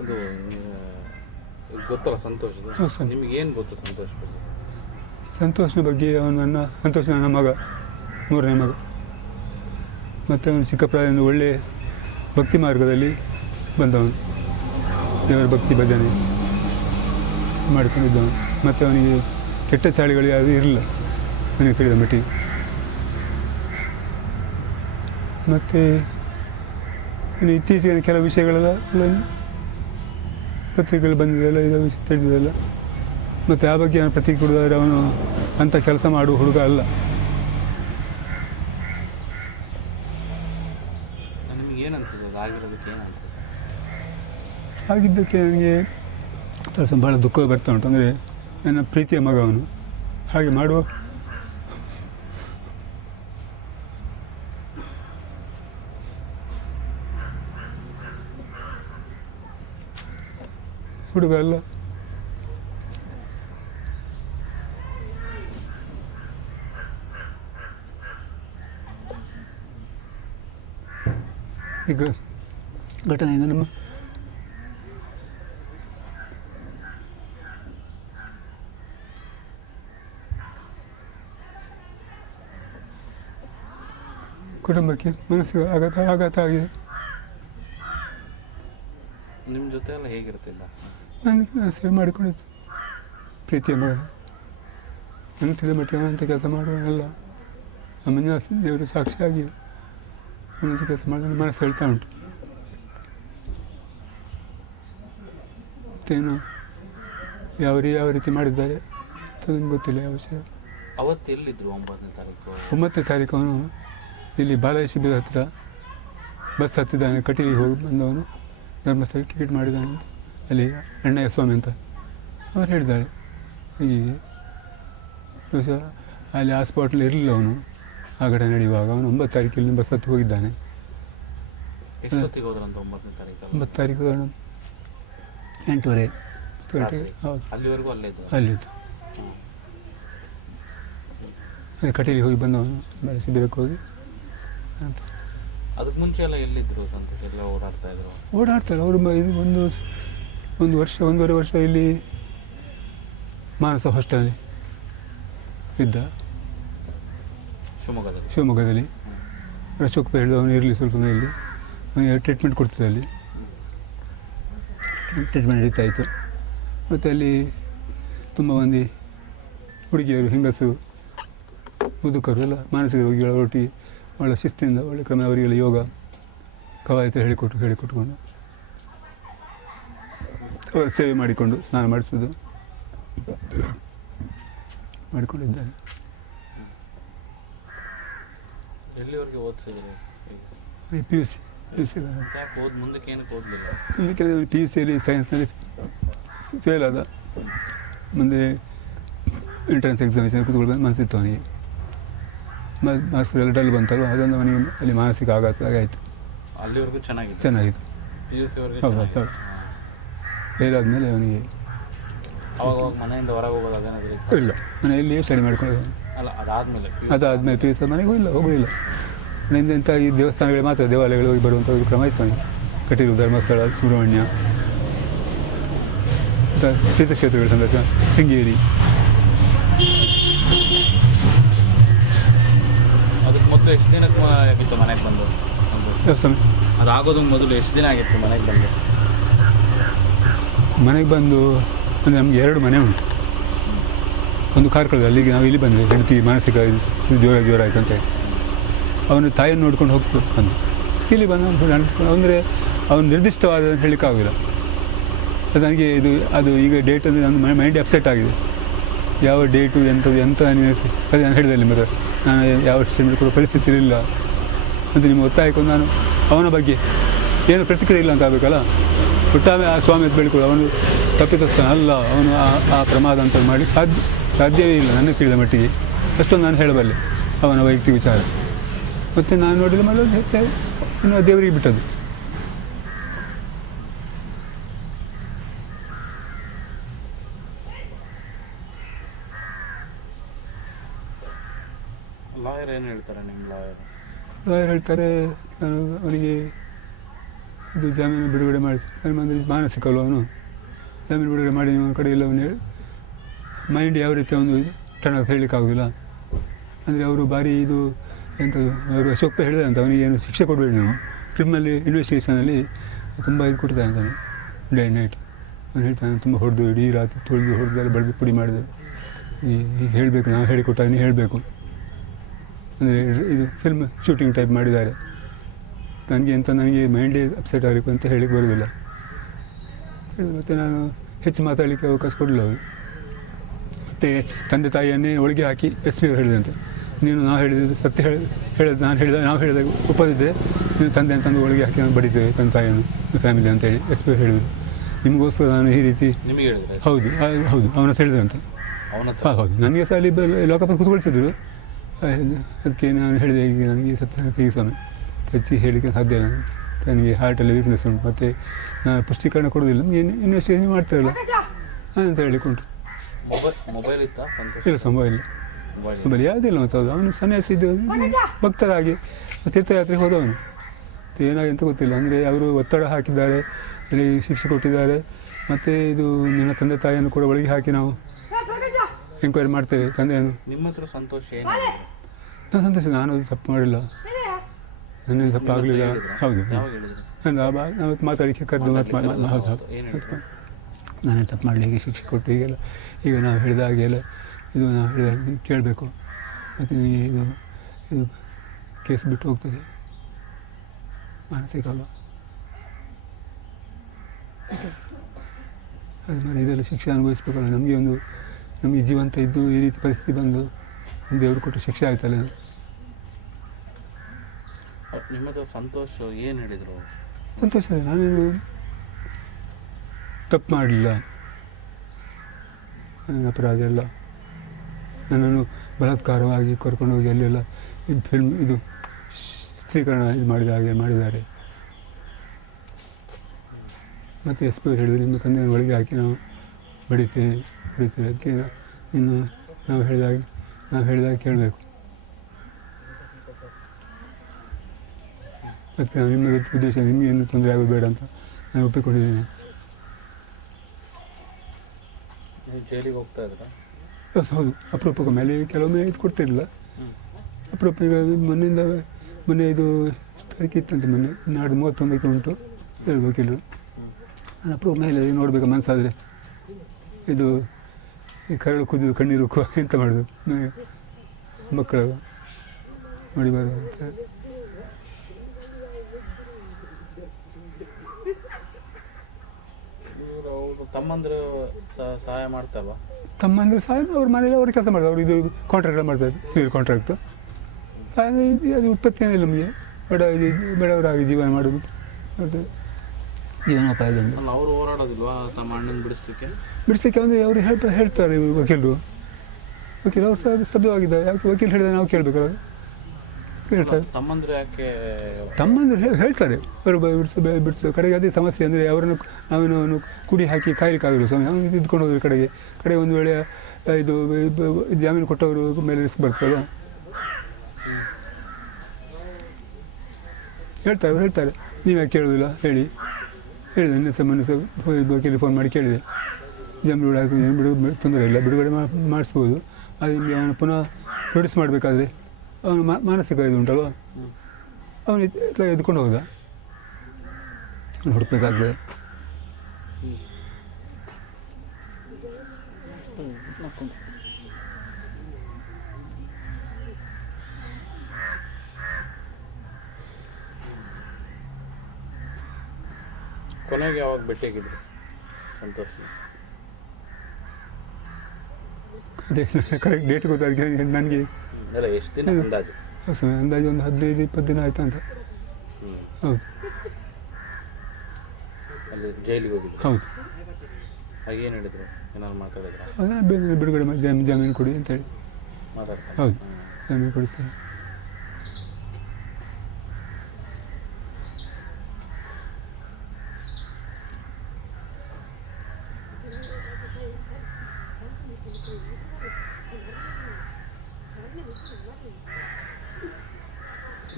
ಅದು ಗೊತ್ತಲ್ಲ ಸಂತೋಷದ, ನಿಮಗೆ ಏನು ಗೊತ್ತು ಸಂತೋಷ ಬಗ್ಗೆ? ಸಂತೋಷನ ಬಗ್ಗೆ ಸಂತೋಷ ನನ್ನ ಮಗ, 3ನೇ ಮಗ. ಮತ್ತು ಅವನು ಚಿಕ್ಕ ಪ್ರಾಯದಿಂದ ಒಳ್ಳೆಯ ಭಕ್ತಿ ಮಾರ್ಗದಲ್ಲಿ ಬಂದವನು, ದೇವರ ಭಕ್ತಿ ಭಜನೆ ಮಾಡಿಕೊಂಡಿದ್ದವನು. ಮತ್ತು ಅವನಿಗೆ ಕೆಟ್ಟ ಚಾಳಿಗಳು ಯಾವುದೂ ಇರಲಿಲ್ಲ ನನಗೆ ತಿಳಿದ ಮಟ್ಟಿಗೆ. ಮತ್ತು ಇನ್ನು ಇತ್ತೀಚೆಗೆ ಕೆಲವು ವಿಷಯಗಳೆಲ್ಲ ಪತ್ರಿಕೆಗಳು ಬಂದಿದೆಯಲ್ಲ, ಇದು ವಿಷಯ ತಿಳಿದಿದೆಯಲ್ಲ. ಮತ್ತು ಆ ಬಗ್ಗೆ ನಾನು ಪ್ರತಿಕ್ರಿಯೆ ಕೊಡೋದಾದರೆ ಅವನು ಅಂಥ ಕೆಲಸ ಮಾಡುವ ಹುಡುಗ ಅಲ್ಲ. ಆಗಿದ್ದಕ್ಕೆ ನನಗೆ ಭಾಳ ದುಃಖ ಬರ್ತಾ ಉಂಟು. ಅಂದರೆ ನನ್ನ ಪ್ರೀತಿಯ ಮಗ ಅವನು, ಹಾಗೆ ಮಾಡುವ ಹುಡುಗ ಅಲ್ಲ. ಈಗ ಘಟನೆಯಿಂದ ನಮ್ಮ ಕುಟುಂಬಕ್ಕೆ ಮನಸ್ಸಿಗೆ ಆಘಾತ ಆಗಿದೆ. ನಿಮ್ಮ ಜೊತೆ ಎಲ್ಲ ಹೇಗಿರ್ತಿಲ್ಲ? ನಾನು ಸೇವೆ ಮಾಡಿಕೊಂಡಿದ್ದು ಪ್ರೀತಿಯ ಮಗ. ನನ್ನ ತಿಳಿದ ಮಟ್ಟಿಗೆ ಅನಂತ ಕೆಲಸ ಮಾಡುವಲ್ಲ. ನಮ್ಮ ದೇವರು ಸಾಕ್ಷಿಯಾಗಿ ಅನಂತ ಕೆಲಸ ಮಾಡೋದು ಮನಸ್ಸು ಹೇಳ್ತಾ ಉಂಟು. ಮತ್ತೇನು ಯಾವ ರೀತಿ ಮಾಡಿದ್ದಾರೆ ಅಂತ ನನಗೆ ಗೊತ್ತಿಲ್ಲ ಯಾವ ವಿಷಯ. ಅವತ್ತು ಎಲ್ಲಿದ್ದರು? 9ನೇ ತಾರೀಕು. 9ನೇ ತಾರೀಕು ಅವನು ಇಲ್ಲಿ ಬಾಲಾಜಿ ಶಿಬಿರ ಹತ್ತಿರ ಬಸ್ ಹತ್ತಿದ್ದಾನೆ. ಕಟೀಲಿಗೆ ಹೋಗಿ ಬಂದವನು ಧರ್ಮಸ್ಥಳಕ್ಕೆ ಟಿಕೆಟ್ ಮಾಡಿದ್ದಾನೆ ಅಂತ ಅಲ್ಲಿ ಅಣ್ಣಯ್ಯ ಸ್ವಾಮಿ ಅಂತ ಅವ್ರು ಹೇಳಿದ್ದಾರೆ. ಹೀಗೆ ಬಹುಶಃ ಅಲ್ಲಿ ಆ ಸ್ಪಾಟಲ್ಲಿ ಇರಲಿಲ್ಲ ಅವನು ಆ ಘಟನೆ ನಡೆಯುವಾಗ. ಅವನು 9 ತಾರೀಕಿಲ್ಲಿ ಬಸ್ ಹತ್ತಿ ಹೋಗಿದ್ದಾನೆ. 9 ತಾರೀಕು 8:30 ಗಂಟೆಗೆ. ಹೌದು, ಅಲ್ಲಿದ್ದು ಅದೇ ಕಟೀಲಿಗೆ ಹೋಗಿ ಬಂದವನು ಬೇರೆ ಶಿಬಿರಕ್ಕೆ ಹೋಗಿ ಅಂತ. ಅದಕ್ಕೆ ಮುಂಚೆ ಎಲ್ಲ ಎಲ್ಲಿದ್ದರು ಸಂತೋಷ? ಎಲ್ಲ ಓಡಾಡ್ತಾರೆ ಅವರು. ಒಂದೂವರೆ ವರ್ಷ ಇಲ್ಲಿ ಮಾನಸ ಹಾಸ್ಟೆಲಲ್ಲಿ ಇದ್ದ, ಶಿವಮೊಗ್ಗದಲ್ಲಿ. ಅಶೋಕ್ ಹೇಳಿದ ಅವನು ಇರಲಿ ಸ್ವಲ್ಪ ಇಲ್ಲಿ, ಅವನಿಗೆ ಟ್ರೀಟ್ಮೆಂಟ್ ಕೊಡ್ತಿದ್ದೆ. ಅಲ್ಲಿ ಟ್ರೀಟ್ಮೆಂಟ್ ನಡೀತಾ ಇತ್ತು. ಮತ್ತು ಅಲ್ಲಿ ತುಂಬ ಮಂದಿ ಹುಡುಗಿಯರು, ಹೆಂಗಸು, ಮುದುಕರು ಎಲ್ಲ ಮಾನಸಿಕ ರೋಗಿಗಳ ಒಟ್ಟಿಗೆ ಒಳ್ಳೆ ಶಿಸ್ತಿನಿಂದ ಒಳ್ಳೆ ಕ್ರಮ ಅವರಿಗೆಲ್ಲ ಯೋಗ ಕವಾಯತ ಹೇಳಿಕೊಟ್ಕೊಂಡು ಅವರ ಸೇವೆ ಮಾಡಿಕೊಂಡು ಸ್ನಾನ ಮಾಡಿಸೋದು ಮಾಡಿಕೊಂಡಿದ್ದಾರೆ. ಎಲ್ಲಿವರೆಗೆ ಓದಿಸಿದ್ರು? PUC. ಮುಂದಕ್ಕೆ PUCಯಲ್ಲಿ ಸೈನ್ಸ್ನಲ್ಲಿ ಫೇಲ್ ಆದ. ಮುಂದೆ ಎಂಟ್ರೆನ್ಸ್ ಎಕ್ಸಾಮಿನೇಷನ್ ಕೂತ್ಕೊಳ್ಬೇಕು ಮನಸ್ಸಿತ್ತು ಅವನಿಗೆ. ಮಾರ್ಕ್ಸ್ ಎಲ್ಲ ಡಲ್ ಬಂತಲ್ಲ, ಅದೊಂದು ಅವನಿಗೆ ಅಲ್ಲಿ ಮಾನಸಿಕ ಆಘಾತ ಆಯಿತು. ಅಲ್ಲಿವರೆಗೂ ಚೆನ್ನಾಗಿತ್ತು. ಹೌದು. ಫೇಲ್ ಆದಮೇಲೆ ಅವನಿಗೆ ಮನೆಯಿಂದ ಹೊರಗೆ ಹೋಗೋದು ಇಲ್ಲ, ಮನೆಯಲ್ಲಿ ಸ್ಟಡಿ ಮಾಡ್ಕೊಂಡು ಅದಾದಮೇಲೆ PUC ಮನೆಗೆ ಹೋಗೋದಿಲ್ಲ. ಮನೆಯಿಂದ ಇಂಥ ಈ ದೇವಸ್ಥಾನಗಳು ಮಾತ್ರ, ದೇವಾಲಯಗಳು ಹೋಗಿ ಬರುವಂಥ ಒಂದು ಕ್ರಮ ಇತ್ತು ಅವನಿಗೆ. ಕಟೀಲು, ಧರ್ಮಸ್ಥಳ, ಸುಬ್ರಹ್ಮಣ್ಯ, ತೀರ್ಥಕ್ಷೇತ್ರಗಳ ಸಂದರ್ಶನ, ಶೃಂಗೇರಿ. ಅದಕ್ಕೆ ಮೊದಲು ಎಷ್ಟು ದಿನಕ್ಕೆ ಆಗಿತ್ತು ಮನೆಗೆ ಬಂದು? ದೇವಸ್ಥಾನ ಅದಾಗೋದು ಮೊದಲು ಎಷ್ಟು ದಿನ ಆಗಿತ್ತು ಮನೆಗೆ ಬಂದು? ಮನೆಗೆ ಬಂದು ಅಂದರೆ ನಮಗೆ 2 ಮನೆ ಉಂಟು. ಒಂದು ಕಾರ್ಕಳದಲ್ಲಿ, ಅಲ್ಲಿಗೆ ನಾವು ಇಲ್ಲಿ ಬಂದರೆ ಹೆಂಡತಿ ಮಾನಸಿಕ ಜ್ವರ ಆಯಿತು ಅಂತ ಅವನು ತಾಯಿಯನ್ನು ನೋಡ್ಕೊಂಡು ಹೋಗ್ಬೇಕು ಬಂದು ಇಲ್ಲಿ ಬಂದು ಅಂದರೆ ಅವನು ನಿರ್ದಿಷ್ಟವಾದ ಹೇಳಲಿಕ್ಕಾಗಿಲ್ಲ. ಅದು ನನಗೆ ಅದು ಈಗ ಡೇಟ್ ಅಂದರೆ ನನ್ನ ಮೈಂಡ್ ಅಪ್ಸೆಟ್ ಆಗಿದೆ. ಯಾವ ಡೇಟು ಎಂತ ಅನಿವರ್ಸಿ ಅದೇ ನಾನು ಹೇಳಿದಲ್ಲಿ ಮತ್ತು ನಾನು ಯಾವ ಸ್ಟೇಟ್ಮೆಂಟ್ ಕೊಡೋ ಪರಿಸ್ಥಿತಿ ಇಲ್ಲ ಅಂತ ನಿಮ್ಮ ಒತ್ತಾಯಕೊಂಡು ನಾನು ಅವನ ಬಗ್ಗೆ ಏನು ಪ್ರತಿಕ್ರಿಯೆ ಇಲ್ಲ ಅಂತ ಆಗಬೇಕಲ್ಲ. ಒಟ್ಟಾಮೆ ಆ ಸ್ವಾಮಿ ಅಂತ ಬೆಳ್ಕೊಳ್ಳೋ ಅವನು ತಪ್ಪಿತಸ್ಥಾನ ಅಲ್ಲ, ಅವನು ಆ ಪ್ರಮಾದ ಅಂತ ಮಾಡಿ ಸಾಧ್ಯವೇ ಇಲ್ಲ ನನ್ನ ತಿಳಿದ ಮಟ್ಟಿಗೆ. ಅಷ್ಟೊಂದು ನಾನು ಹೇಳಬಲ್ಲೆ ಅವನ ವೈಯಕ್ತಿಕ ವಿಚಾರ. ಮತ್ತು ನಾನು ನೋಡಿದ ಮಾಡೋದು ಇನ್ನು ದೇವರಿಗೆ ಬಿಟ್ಟದ್ದು. ಲಾಯರ್ ಏನು ಹೇಳ್ತಾರೆ? ನಿಮ್ಮ ಲಾಯರ್ ಹೇಳ್ತಾರೆ ನಾನು ಅವನಿಗೆ ಇದು ಜಾಮೀನು ಬಿಡುಗಡೆ ಮಾಡಿಸಿ ಅಂದರೆ ಮಾನಸಿಕ ಅಲ್ವ ಅವನು. ಜಾಮೀನು ಬಿಡುಗಡೆ ಮಾಡಿ ನೀವು ಕಡೆ ಎಲ್ಲ ಅವನು ಮೈಂಡ್ ಯಾವ ರೀತಿ ಅವನು ಟರ್ನ್ ಅಂತ ಹೇಳಲಿಕ್ಕಾಗೋದಿಲ್ಲ. ಅಂದರೆ ಅವರು ಭಾರಿ ಇದು ಎಂಥದ್ದು ಅವರು ಅಶೋಕ್ ಹೇಳಿದೆ ಅಂತ ಅವನಿಗೆ ಏನು ಶಿಕ್ಷೆ ಕೊಡಬೇಡಿ ನೀವು, ಕ್ರಿಮಿನಲ್ ಇನ್ವೆಸ್ಟಿಗೇಷನಲ್ಲಿ ತುಂಬ ಇದು ಕೊಡ್ತಾರೆ ಅಂತಾನೆ ಡೇ ಆ್ಯಂಡ್ ನೈಟ್. ಅವನು ಹೇಳ್ತಾನೆ ತುಂಬ ಹೊಡೆದು ಇಡೀ ರಾತ್ರಿ ತೊಳೆದು ಹೊಡೆದೆಲ್ಲ ಬಡ್ದು ಪುಡಿ ಮಾಡಿದೆ, ಈಗ ಹೇಳಬೇಕು ನಾವು ಹೇಳಿಕೊಟ್ಟಾಗ ನೀವು ಹೇಳಬೇಕು. ಅಂದರೆ ಇದು ಫಿಲ್ಮ್ ಶೂಟಿಂಗ್ ಟೈಪ್ ಮಾಡಿದ್ದಾರೆ. ನನಗೆ ಮೈಂಡೇ ಅಪ್ಸೆಟ್ ಆಗಬೇಕು ಅಂತ ಹೇಳಿಕ್ಕೆ ಬರೋದಿಲ್ಲ. ಮತ್ತು ನಾನು ಹೆಚ್ಚು ಮಾತಾಡಲಿಕ್ಕೆ ಅವಕಾಶ ಕೊಡಲಿಲ್ಲ ಅವರು. ಮತ್ತು ತಂದೆ ತಾಯಿಯನ್ನೇ ಒಳಗೆ ಹಾಕಿ SP ಅವರು ಹೇಳಿದಂತೆ, ನೀನು ನಾವು ಹೇಳಿದ್ದು ಸತ್ಯ ಹೇಳಿದ ನಾವು ಹೇಳಿದಾಗ ಒಪ್ಪದಿದ್ದೆ ನೀವು ತಂದೆ ಅಂತಂದು ಒಳಗೆ ಹಾಕಿ ನಾನು ಬಡಿತೇವೆ ತಂದೆ ತಾಯಿಯನ್ನು ಫ್ಯಾಮಿಲಿ ಅಂತೇಳಿ SP ಅವರು ಹೇಳಿದರು. ನಿಮಗೋಸ್ಕರ ನಾನು ಈ ರೀತಿ ನಿಮಗೆ ಹೇಳಿದ್ರೆ ಹೌದು ಅವನ ಹತ್ರ ಹೇಳಿದ್ರಂತೆ. ಹೌದು ನನಗೆ ಸಹ ಅಲ್ಲಿ ಲೋಕಪ್ಪ ಕೂತ್ಕೊಳ್ತಿದ್ರು. ಅದಕ್ಕೆ ನಾನು ಹೇಳಿದೆ ಈಗ ನನಗೆ ಸತ್ಯ ತೆಗಿಸೋಣ, ಹೆಚ್ಚಿ ಹೇಳಲಿಕ್ಕೆ ಸಾಧ್ಯ ಇಲ್ಲ, ನನಗೆ ಹಾರ್ಟಲ್ಲಿ ವೀಕ್ನೆಸ್ ಉಂಟು, ಮತ್ತು ನಾನು ಪುಷ್ಟೀಕರಣ ಕೊಡೋದಿಲ್ಲ, ಇನ್ವೆಸ್ಟಿಗೇಷನ್ ಮಾಡ್ತಾರಲ್ಲ ಅಂತ ಹೇಳಿಕೊಂಡು. ಮೊಬೈಲ್ ಇತ್ತಾ? ಇಲ್ಲ ಮೊಬೈಲ್ ಇಲ್ಲ, ಮೊಬೈಲ್ ಯಾವುದಿಲ್ಲ. ಮತ್ತು ಹೌದು ಅವನು ಸನ್ಯಾಸಿದ್ದು ಭಕ್ತರಾಗಿ ತೀರ್ಥಯಾತ್ರೆಗೆ ಹೋದವನು. ಏನಾಗಿ ಅಂತ ಗೊತ್ತಿಲ್ಲ. ಅಂದರೆ ಅವರು ಒತ್ತಡ ಹಾಕಿದ್ದಾರೆ, ಇಲ್ಲಿ ಶಿಕ್ಷೆ ಕೊಟ್ಟಿದ್ದಾರೆ, ಮತ್ತು ಇದು ನಿನ್ನ ತಂದೆ ತಾಯಿಯನ್ನು ಕೂಡ ಒಳಗೆ ಹಾಕಿ ನಾವು ಎಂಕ್ವೈರಿ ಮಾಡ್ತೇವೆ ತಂದೆಯನ್ನು. ನಿಮ್ಮ ಹತ್ರ ಸಂತೋಷ ಏನು? ನಾನು ಸಂತೋಷ, ನಾನು ತಪ್ಪು ಮಾಡಿಲ್ಲ, ನನ್ನೇನು ತಪ್ಪು ಆಗಲಿಲ್ಲ. ಹೌದು ನಾವು ಮಾತಾಡಲಿಕ್ಕೆ ಕರೆದು ನಾನೇ ತಪ್ಪು ಮಾಡಲಿಕ್ಕೆ ಶಿಕ್ಷೆ ಕೊಟ್ಟು ಹೀಗೆಲ್ಲ ಈಗ ನಾವು ಹೇಳಿದ ಹಾಗೆಲ್ಲ ಇದು ನಾವು ಹೇಳಿದ ಕೇಳಬೇಕು, ಮತ್ತು ನಿಮಗೆ ಇದು ಕೇಸ್ ಬಿಟ್ಟು ಹೋಗ್ತದೆ, ಮಾನಸಿಕ ಅಲ್ಲ ಅದು ಮಾಡಿ ಇದೆಲ್ಲ ಶಿಕ್ಷೆ ಅನುಭವಿಸ್ಬೇಕಲ್ಲ. ನಮಗೆ ಜೀವಂತ ಇದ್ದು ಈ ರೀತಿ ಪರಿಸ್ಥಿತಿ ಬಂದು ದೇವರು ಕೊಟ್ಟು ಶಿಕ್ಷೆ ಆಯ್ತಲ್ಲ. ನಿಮ್ಮ ಹತ್ರ ಸಂತೋಷ ಏನು ಹೇಳಿದರು? ಸಂತೋಷ, ನಾನೇನು ತಪ್ಪು ಮಾಡಲಿಲ್ಲ, ನನ್ನ ಅಪರಾಧ ಎಲ್ಲ, ನನ್ನನ್ನು ಬಲಾತ್ಕಾರವಾಗಿ ಕರ್ಕೊಂಡೋಗಿ ಅಲ್ಲೆಲ್ಲ ಇದು ಫಿಲ್ಮ್ ಇದು ಚಿತ್ರೀಕರಣ ಇದು ಮಾಡಿದ್ದಾರೆ. ಮತ್ತು SP ಅವರು ಹೇಳಿದ್ರು ನಿಮ್ಮ ತಂದೆಯನ್ನು ಒಳಗೆ ಹಾಕಿ ನಾವು ಬಡಿತೇವೆ ಅದಕ್ಕೆ ಇನ್ನು ನಾವು ಹೇಳಿದಾಗ ಕೇಳಬೇಕು. ಮತ್ತು ನಾವು ನಿಮ್ಮ ಉದ್ದೇಶ ನಿಮಗೇನು ತೊಂದರೆ ಆಗೋದು ಬೇಡ ಅಂತ ನಾನು ಒಪ್ಪಿಕೊಂಡಿದ್ದೇನೆ. ಜೈಲಿಗೆ ಹೋಗ್ತಾ ಇದ್ರಾ? ಹೌದು, ಅಪರೂಪಕ್ಕೆ ಮೇಲೆ ಕೆಲವೊಮ್ಮೆ ಇದು ಕೊಡ್ತಿರಲಿಲ್ಲ. ಅಪರೂಪ ಈಗ ಮೊನ್ನೆ ಇದು ತಾರೀಕು ಇತ್ತಂತೆ, ಮೊನ್ನೆ ನಾಡು 31 ಉಂಟು ಹೇಳ್ಬೇಕು ಎಲ್ಲರೂ. ನಾನು ಅಪರೂಪ ಮೇಲೆ ನೋಡಬೇಕು ಮನಸ್ಸಾದರೆ ಇದು ಈ ಕರಳು ಕುದಿದು ಕಣ್ಣೀರು ಎಂತ ಮಾಡೋದು ಮಕ್ಕಳು ನೋಡಿ ಬರುವಂತ. ತಮ್ಮಂದರು ಸಹಾಯ ಮಾಡ್ತಾರಲ್ವ? ತಮ್ಮಂದ್ರೆ ಸಹಾಯ ಅವ್ರ ಮನೇಲಿ ಅವ್ರು ಕೆಲಸ ಮಾಡ್ತಾರೆ, ಅವ್ರು ಇದು ಕಾಂಟ್ರಾಕ್ಟ್ ಮಾಡ್ತಾರೆ, ಸಿವಿಲ್ ಕಾಂಟ್ರಾಕ್ಟು. ಸಹಾಯ ಅದು ಉತ್ಪತ್ತಿ ಏನಿಲ್ಲ ನಮಗೆ, ಬಡವರಾಗಿ ಜೀವನ ಮಾಡೋದು ಅದು ಜೀವನೋಪಾಯದಿಂದ. ಅವರು ಹೋರಾಡೋದಿಲ್ವಾ ತಮ್ಮ ಅಣ್ಣನ ಬಿಡಿಸ್ಲಿಕ್ಕೆ ಅಂದರೆ ಅವರು ಹೇಳ್ತಾರೆ ವಕೀಲರು ಅವ್ರು ಸಹ ಸ್ತಬ್ಧವಾಗಿದ್ದಾರೆ. ಯಾಕೆ ವಕೀಲ ಹೇಳಿದ್ರೆ ನಾವು ಕೇಳಬೇಕಲ್ಲ, ಹೇಳ್ತಾರೆ. ತಮ್ಮಂದ್ರೆ ಹೇಳ್ತಾರೆ ಅವರು ಬಿಡಿಸೋ ಕಡೆಗೆ ಅದೇ ಸಮಸ್ಯೆ. ಅಂದರೆ ಅವರನ್ನು ಕುಡಿ ಹಾಕಿ ಕಾಯಲಿಕ್ಕಾಗಲ್ಲ ಸ್ವಾಮಿ, ಅವನು ಇದ್ಕೊಂಡು ಹೋದ್ರೆ ಕಡೆಗೆ ಒಂದು ವೇಳೆ ಇದು ಜಾಮೀನು ಕೊಟ್ಟವರು ಮೇಲೆ ರಿಸ್ಕ್ ಬರ್ತದಲ್ಲ. ಹೇಳ್ತಾರೆ ನೀವೇ ಕೇಳೋದಿಲ್ಲ ಹೇಳಿದೆ. ಮೊನ್ನೆ ವಕೀಲಿಗೆ ಫೋನ್ ಮಾಡಿ ಕೇಳಿದೆ, ಜಾಮೀನು ತೊಂದರೆ ಇಲ್ಲ, ಬಿಡುಗಡೆ ಮಾಡಿಸ್ಬೋದು. ಅದು ನಿಮಗೆ ಅವನು ಪುನಃ ಪ್ರೊಡ್ಯೂಸ್ ಮಾಡಬೇಕಾದ್ರೆ ಅವನು ಮಾನಸಿಕ ಇದು ಉಂಟಲ್ವ, ಅವನು ಎದ್ಕೊಂಡು ಹೋದ, ಅವನು ಹುಡುಕಬೇಕಾಗ್ತದೆ. ಕೊನೆಗೆ ಯಾವಾಗ ಭೇಟಿಯಾಗಿದ್ರು ಸಂತೋಷ? ಅದೇ ಕರೆಕ್ಟ್ ಡೇಟ್ ಗೊತ್ತಾಗಿ ನನಗೆ ಎಷ್ಟು ದಿನ ಅಂದಾಜು? ಅಂದಾಜು ಒಂದು 15-20 ದಿನ ಆಯ್ತು ಅಂತ. ಹೌದು, ಅಲ್ಲಿ ಜೈಲಿಗೆ ಹೋಗಿದ್ದು? ಹೌದು. ಏನು ಹೇಳಿದ್ರು, ಏನಾದ್ರು ಮಾತಾಡಿದ್ರ? ಅದೇ ಬಿಡುಗಡೆ ಮಾಡಿ ಜಾಮೀನು ಕೊಡಿ ಅಂತೇಳಿ ಮಾತಾಡ್ತಾರೆ. ಹೌದು, ಜಾಮೀನು ಕೊಡಿಸ್ತಾರೆ.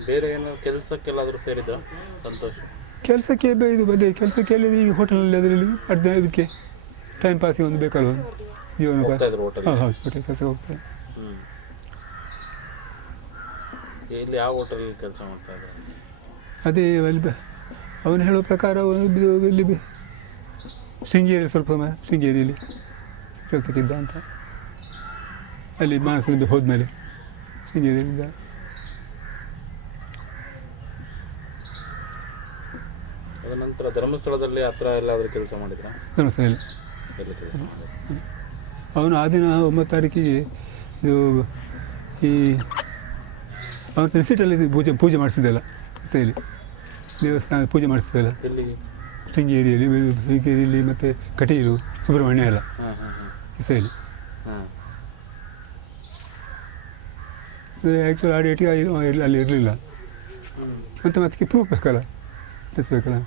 ಬೇರೆ ಏನಾದ್ರು ಕೆಲಸಕ್ಕೆಲ್ಲಾದರೂ ಸೇರಿದ್ರ ಸಂತೋಷ? ಕೆಲಸಕ್ಕೆ ಇದು ಬದೇ ಕೆಲಸಕ್ಕೆ ಎಲ್ಲಿ ಈ ಹೋಟೆಲಲ್ಲಿ ಅದರಲ್ಲಿ ಅರ್ಧ ಇದಕ್ಕೆ ಟೈಮ್ ಪಾಸಿಗೆ ಒಂದು ಬೇಕಲ್ವ ಜೀವನ ಹೋಗ್ತಾ ಇದ್ರು ಹೋಟೆಲ್ ಹೌದು ಹೌದು ಹೋಟೆಲ್ ಕೆಲಸ ಹೋಗ್ತಾರೆ. ಇಲ್ಲಿ ಯಾವ ಹೋಟೆಲ್ ಕೆಲಸ ಮಾಡ್ತಾ ಇದ್ರು? ಅದೇ ಅಲ್ಲಿ ಅವನು ಹೇಳೋ ಪ್ರಕಾರ ಒಂದು ಇಲ್ಲಿ ಶೃಂಗೇರಿ ಸ್ವಲ್ಪ ಶೃಂಗೇರಿಯಲ್ಲಿ ಕೆಲಸಕ್ಕಿದ್ದ ಅಂತ, ಅಲ್ಲಿ ಮಾನಸದಲ್ಲಿ ಹೋದ್ಮೇಲೆ ಶೃಂಗೇರಿಯಲ್ಲಿದ್ದ. ಅದ ನಂತರ ಧರ್ಮಸ್ಥಳದಲ್ಲಿ ಹತ್ರ ಎಲ್ಲಾದರೂ ಕೆಲಸ ಮಾಡಿದ್ರಾ? ಧರ್ಮಸ್ಥಳದಲ್ಲಿ ಎಲ್ಲಿ ಕೆಲಸ ಮಾಡಿದ್ರು? ಅವನು ಆ ದಿನ 9 ತಾರೀಕಿಗೆ ಇದು ಈ ಅವನ ರಿಸೀಟಲ್ಲಿ ಪೂಜೆ ಮಾಡಿಸಿದ್ದಲ್ಲ ಸೈಲಿ ದೇವಸ್ಥಾನ ಪೂಜೆ ಮಾಡಿಸಿದ್ದಲ್ಲ ಎಲ್ಲಿಗೆ? ಶೃಂಗೇರಿಯಲ್ಲಿ ಮತ್ತು ಕಟೀಲು ಸುಬ್ರಹ್ಮಣ್ಯ ಎಲ್ಲ ಸೈಲಿ. ಆ್ಯಕ್ಚುಲಿ ಆ ಡೇಟಿಗೆ ಅಲ್ಲಿ ಇರಲಿಲ್ಲ. ಮತ್ತು ಅದಕ್ಕೆ ಪ್ರೂಫ್ ಬೇಕಲ್ಲ, ತಿಳಿಸ್ಬೇಕಲ್ಲ.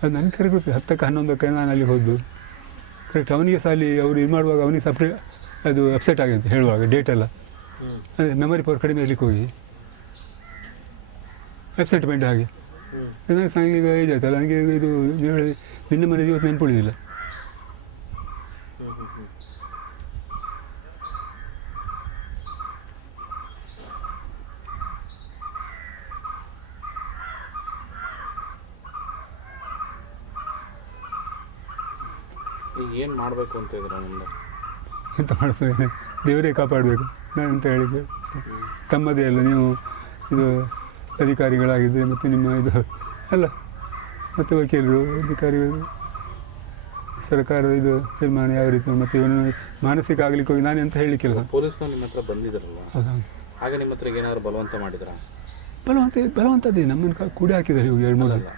ಅದು ನನಗೆ ಕರೆಕ್ಟ್ ಗೊತ್ತಿಲ್ಲ. 10ಕ್ಕೆ 11ಕ್ಕೆ ನಾನು ಅಲ್ಲಿ ಹೋದ್ದು ಕರೆಕ್ಟ್. ಅವನಿಗೆ ಸಹ ಅಲ್ಲಿ ಅವರು ಇದು ಮಾಡುವಾಗ ಅವನಿಗೆ ಸಪ್ರೇಟ್ ಅದು ಅಪ್ಸೆಟ್ ಆಗಿದೆ ಹೇಳುವಾಗ ಡೇಟೆಲ್ಲ. ಅದೇ ಮೆಮೊರಿ ಪವರ್ ಕಡಿಮೆ ಇರಲಿಕ್ಕೆ ಹೋಗಿ ಅಪ್ಸೆಟ್ ಮೈಂಡ್ ಹಾಗೆ. ನನಗೆ ಸಂಗೀಗ ಇದಾಯ್ತಲ್ಲ, ನನಗೆ ಇದು ನಿನ್ನೆ ಮನೆ ಇವತ್ತು ನೆನಪುಳಿದಿಲ್ಲ. ಈಗ ಏನು ಮಾಡಬೇಕು ಅಂತ ಇದ್ರೆ ಮುಂದೆ? ಎಂತ ಮಾಡಿಸ್ಬೇಕು, ದೇವರೇ ಕಾಪಾಡಬೇಕು ನಾನು ಅಂತ ಹೇಳಿದ್ದೆ. ತಮ್ಮದೇ ಅಲ್ಲ, ನೀವು ಇದು ಅಧಿಕಾರಿಗಳಾಗಿದ್ದರೆ ಮತ್ತು ನಿಮ್ಮ ಇದು ಅಲ್ಲ, ಮತ್ತು ವಕೀಲರು ಅಧಿಕಾರಿಗಳು ಸರ್ಕಾರ ಇದು ತೀರ್ಮಾನ ಯಾವ ರೀತಿ, ಮತ್ತು ಇವನು ಮಾನಸಿಕ ಆಗಲಿಕ್ಕೆ ಹೋಗಿ ನಾನು ಅಂತ ಹೇಳಲಿಕ್ಕಿಲ್ಲ. ಪೊಲೀಸ್ನವ್ರು ನಿಮ್ಮ ಹತ್ರ ಬಂದಿದ್ದಾರಲ್ಲ, ಹೌದು. ಆಗ ನಿಮ್ಮ ಹತ್ರ ಏನಾದರೂ ಬಲವಂತ ಮಾಡಿದ್ರಾ? ಬಲವಂತದೇ ನಮ್ಮನ್ನು ಕೂಡ ಹಾಕಿದ್ದಾರೆ ಇವಾಗ 2-3 ಅಲ್ಲ,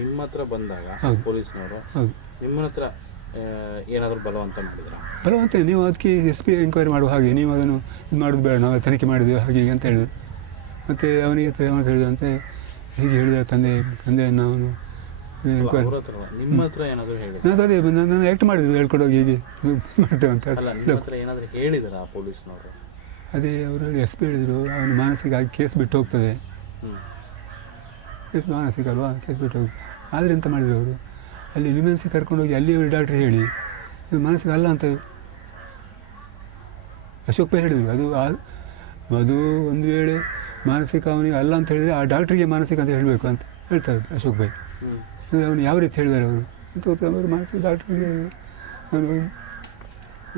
ನಿಮ್ಮ ಹತ್ರ ಬಂದಾಗ ಪೊಲೀಸ್ನವರು ಹೌದು ನಿಮ್ಮ ಹತ್ರ ಏನಾದರೂ ಬಲವಂತ ಮಾಡಿದ್ರಾ? ಬಲವಂತ ನೀವು ಅದಕ್ಕೆ SP ಎಂಕ್ವೈರಿ ಮಾಡುವ ಹಾಗೆ, ನೀವು ಅದನ್ನು ಇದು ಮಾಡೋದು ಬೇಡ, ನಾವು ತನಿಖೆ ಮಾಡಿದ್ದೇವೆ ಹಾಗೆ ಹೀಗೆ ಅಂತ ಹೇಳಿದ್ರು. ಮತ್ತು ಅವನಿಗೆ ಹೇಳಿದಂತೆ ಹೀಗೆ ಹೇಳಿದ ತಂದೆಯನ್ನು ಅವನು ಎಂಕ್ವೈರಿ ನಿಮ್ಮ ಹತ್ರ ಏನಾದರೂ ಹೇಳಿದ್ರು? ನಾನು ಅದೇ ನಾನು ಆ್ಯಕ್ಟ್ ಮಾಡಿದ್ದು ಹೇಳ್ಕೊಡೋಗಿ ಹೀಗೆ ಮಾಡ್ತೇವೆ ಅಂತ. ಅಲ್ಲ, ನಿಮ್ಮ ಹತ್ರ ಏನಾದರೂ ಹೇಳಿದಾರ ಆ ಪೊಲೀಸ್ನವರು? ಅದೇ ಅವರು SP ಹೇಳಿದರು, ಅವನು ಮಾನಸಿಕ ಆಗಿ ಕೇಸ್ ಬಿಟ್ಟು ಹೋಗ್ತದೆ. ಕೇಸ್ ಮಾನಸಿಕ ಅಲ್ವಾ, ಕೇಸ್ ಬಿಟ್ಟು ಹೋಗ್ತದೆ. ಆದರೆ ಎಂತ ಮಾಡಿದ್ರು ಅವರು, ಅಲ್ಲಿ ವಿಮೆನ್ಸಿ ಕರ್ಕೊಂಡೋಗಿ ಅಲ್ಲಿ ಡಾಕ್ಟ್ರ್ ಹೇಳಿ ಇದು ಮಾನಸಿಕ ಅಲ್ಲ ಅಂತ ಅಶೋಕ್ ಪೈ ಹೇಳಿದರು. ಅದು ಒಂದು ವೇಳೆ ಮಾನಸಿಕ ಅವನಿಗೆ ಅಲ್ಲ ಅಂತ ಹೇಳಿದರೆ ಆ ಡಾಕ್ಟ್ರಿಗೆ ಮಾನಸಿಕ ಅಂತ ಹೇಳಬೇಕು ಅಂತ ಹೇಳ್ತಾರೆ ಅಶೋಕ್ ಪೈ. ಅಂದರೆ ಅವನು ಯಾವ ರೀತಿ ಹೇಳಿದ್ದಾರೆ ಅವರು ಅಂತ ಅವರು ಮಾನಸಿಕ ಡಾಕ್ಟ್ರಿಗೆ ಅವನು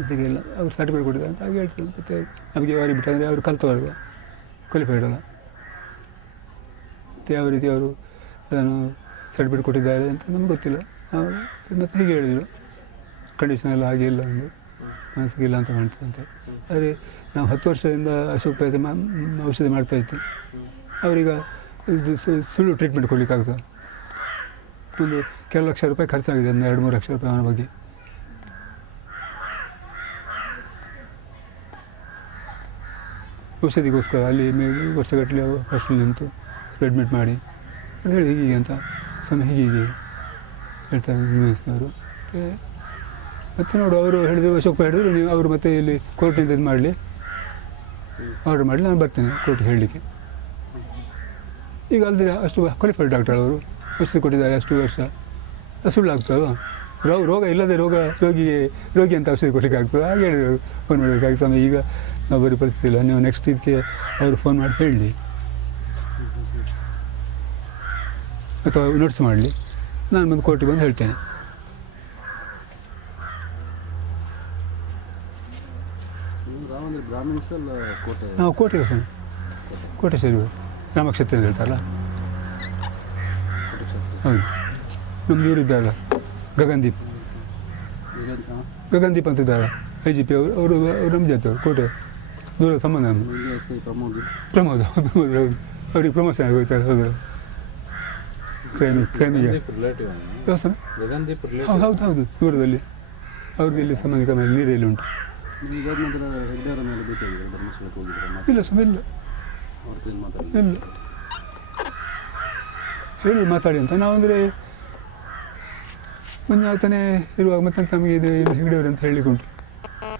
ಇದಕ್ಕೆಲ್ಲ ಅವ್ರು ಸರ್ಟಿಫಿಕೇಟ್ ಕೊಟ್ಟಿದ್ದಾರೆ ಅಂತ ಹಾಗೆ ಹೇಳ್ತಾರೆ. ಮತ್ತು ನಮಗೆ ಅವರಿಗೆ ಬಿಟ್ಟಂದರೆ ಅವರು ಕಲ್ತವರ್ಗ ಕ್ವಾಲಿಫೈಡ್ ಅಲ್ಲ, ಮತ್ತು ಯಾವ ರೀತಿ ಅವರು ಅದನ್ನು ಸರ್ಟಿಫಿಕೇಟ್ ಕೊಟ್ಟಿದ್ದಾರೆ ಅಂತ ನಮ್ಗೆ ಗೊತ್ತಿಲ್ಲ. ಅವರು ಮತ್ತು ಹೀಗೆ ಹೇಳಿದರು, ಕಂಡೀಷನ್ ಎಲ್ಲ ಹಾಗೆ ಇಲ್ಲ ಒಂದು ಮಾನಸಿಕ ಇಲ್ಲ ಅಂತ ಮಾಡ್ತದೆ ಅಂತ. ಆದರೆ ನಾವು 10 ವರ್ಷದಿಂದ ಅಶೋಕ್ ಪೈ ಔಷಧಿ ಮಾಡ್ತಾಯಿತ್ತು. ಅವರೀಗ ಇದು ಸುಳ್ಳು ಟ್ರೀಟ್ಮೆಂಟ್ ಕೊಡಲಿಕ್ಕಾಗ್ತದೆ. ಒಂದು ಕೆಲವು ಲಕ್ಷ ರೂಪಾಯಿ ಖರ್ಚಾಗಿದೆ, 2-3 ಲಕ್ಷ ರೂಪಾಯಿ ಅವನ ಬಗ್ಗೆ. ಔಷಧಿಗೋಸ್ಕರ ಅಲ್ಲಿ ವರ್ಷಗಟ್ಟಲೆ ಹಾಸ್ಟೆಲ್ ನಿಂತು ಅಡ್ಮಿಟ್ ಮಾಡಿ ಹೇಳಿ ಹೀಗೆ ಅಂತ ಸಮಯ ಹೀಗೆ ಹೇಳ್ತಾರೆ ನಿರ್ವಹಿಸಿದವರು. ಮತ್ತು ನೋಡು ಅವರು ಹೇಳಿದ್ರು, ಅಶೋಕ್ ಪೈ ಹೇಳಿದ್ರು, ನೀವು ಅವರು ಮತ್ತೆ ಇಲ್ಲಿ ಕೋರ್ಟಿಂದ ಇದು ಮಾಡಲಿ ಆರ್ಡರ್ ಮಾಡಲಿ, ನಾನು ಬರ್ತೇನೆ ಕೋರ್ಟಿಗೆ ಹೇಳಲಿಕ್ಕೆ. ಈಗ ಅಲ್ಲದೆ ಅಷ್ಟು ಕ್ವಾಲಿಫೈಡ್ ಡಾಕ್ಟರ್ ಅವರು ಔಷಧಿ ಕೊಟ್ಟಿದ್ದಾರೆ ಅಷ್ಟು ವರ್ಷ, ಸುಳ್ಳಾಗ್ತದೋ? ರೋಗ ಇಲ್ಲದೆ ರೋಗಿ ಅಂತ ಔಷಧಿ ಕೊಡಲಿಕ್ಕೆ ಆಗ್ತದೆ ಹಾಗೆ ಹೇಳಿದರು. ಫೋನ್ ಮಾಡಬೇಕಾಗಿ ಸಮಯ ಈಗ ನಾವು ಬರೀ ಪರಿಸ್ಥಿತಿ ಇಲ್ಲ, ನೀವು ನೆಕ್ಸ್ಟ್ ಇದಕ್ಕೆ ಅವರು ಫೋನ್ ಮಾಡಿ ಹೇಳಲಿ ಅಥವಾ ನೋಟ್ಸ್ ಮಾಡಲಿ, ನಾನು ಬಂದು ಕೋರ್ಟಿಗೆ ಬಂದು ಹೇಳ್ತೇನೆ. ನಾವು ಕೋಟೆಗೆ ಸರ್, ಕೋಟೇಶ್ವರಿ ರಾಮಕ್ಷೇತ್ರ ಅಂತ ಹೇಳ್ತಾರಲ್ಲ, ಹೌದು. ನಮ್ಮದು ಇವರಿದ್ದಾರಲ್ಲ ಗಗನ್ದೀಪ್ ಅಂತಿದ್ದಾರೆ IGP ಅವರು ನಮ್ಮ ಜೊತೆ ಕೋಟೆ ದೂರ ಸಂಬಂಧ. ಪ್ರಮೋದ್ ಹೌದು, ಅವ್ರಿಗೆ ಪ್ರಮೋಷನ್ ಆಗಿ ಹೋಗ್ತಾರೆ. ಹೌದು, ಕ್ರೈಮಿಗೆ ಹೌದು ದೂರದಲ್ಲಿ ಅವ್ರಿಗೆ ಇಲ್ಲಿ ಸಂಬಂಧಿಕ ಮೇಲೆ ನೀರಲ್ಲಿ ಉಂಟು. ಇಲ್ಲ ಸುಮ್ಮನೆ ಇಲ್ಲ ಹೇಳಿ ಮಾತಾಡಿ ಅಂತ ನಾವು ಅಂದರೆ ಮೊನ್ನೆ ಆತನೇ ಇರುವಾಗ ಮತ್ತೆ ನಮಗೆ ಇದು ಹೆಗ್ಡೆಯವರು ಅಂತ ಹೇಳಲಿಕ್ಕೆ ಉಂಟು.